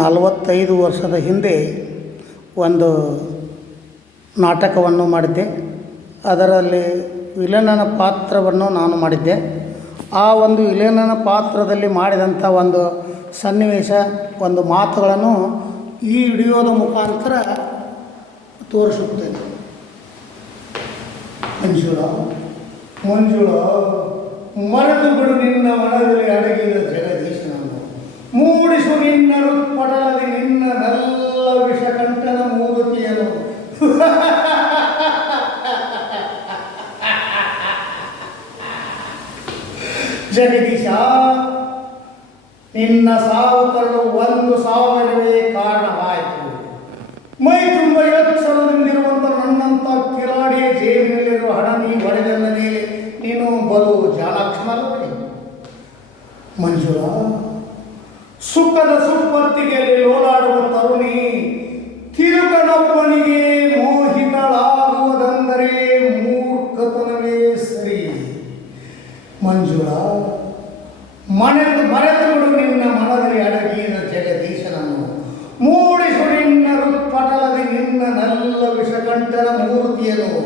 45 ವರ್ಷದ ಹಿಂದೆ ಒಂದು ನಾಟಕವನ್ನು ಮಾಡಿದ್ದೆ. ಅದರಲ್ಲಿ ವಿಲನನ ಪಾತ್ರವನ್ನು ನಾನು ಮಾಡಿದ್ದೆ. ಆ ಒಂದು ವಿಲನನ ಪಾತ್ರದಲ್ಲಿ ಮಾಡಿದಂಥ ಒಂದು ಸನ್ನಿವೇಶ, ಒಂದು ಮಾತುಗಳನ್ನು ಈ ವಿಡಿಯೋದ ಮುಖಾಂತರ ತೋರಿಸುತ್ತೇನೆ. ಮಂಜುಳ ಮರೆತು ಬಿಡು ನಿನ್ನ ಮನದಲ್ಲಿ ಅಡಗಿದ ಜಗದೀಶನನ್ನು, ಮೂಡಿಸು ನಿನ್ನ ಋತ್ಪಟಲದಿ ನಿನ್ನ ನಲ್ಲ ವಿಷಕಂಠನ ಮೂಗುತಿಯನ್ನು. ಜಗದೀಶ, ನಿನ್ನ ಸಾವು ತರಲು 1,000 ಕಾರಣವಾಯಿತು. ಮೈ ತುಂಬ ಎಚ್ಚರದಿಂದಿರುವಂಥ ನನ್ನಂಥ ಕಿಲಾಡಿಯ ಜೇಬಿನಲ್ಲಿರುವ ಹಣ ನೀ ಹೊಡೆದೆಲ್ಲ ಮೇಲೆ ನೀನು ಬಲು ಜಾಲಾಕ್ಷಣವೇ. ಮಂಜುಳ, ಸುಖದ ಸುಪ್ಪತ್ತಿಗೆಯಲ್ಲಿ ಓಡಾಡುವ ತರುಣಿ ತಿರುಕನೊಬ್ಬನಿಗೆ ಮೋಹಿತಳಾಗುವುದೆಂದರೆ ಮೂರ್ಖತನವೇ ಸರಿ. ಮಂಜುಳ, ಮರೆತು ಬಿಡು ನಿನ್ನ ಮನದಲ್ಲಿ ಅಡಗಿದ ಜಗದೀಶನನ್ನು, ಮೂಡಿಸು ನಿನ್ನ ಋತ್ಪಟಲದಿ ನಿನ್ನ ನಲ್ಲ ವಿಷಕಂಠನ ಮೂರ್ತಿಯನ್ನು.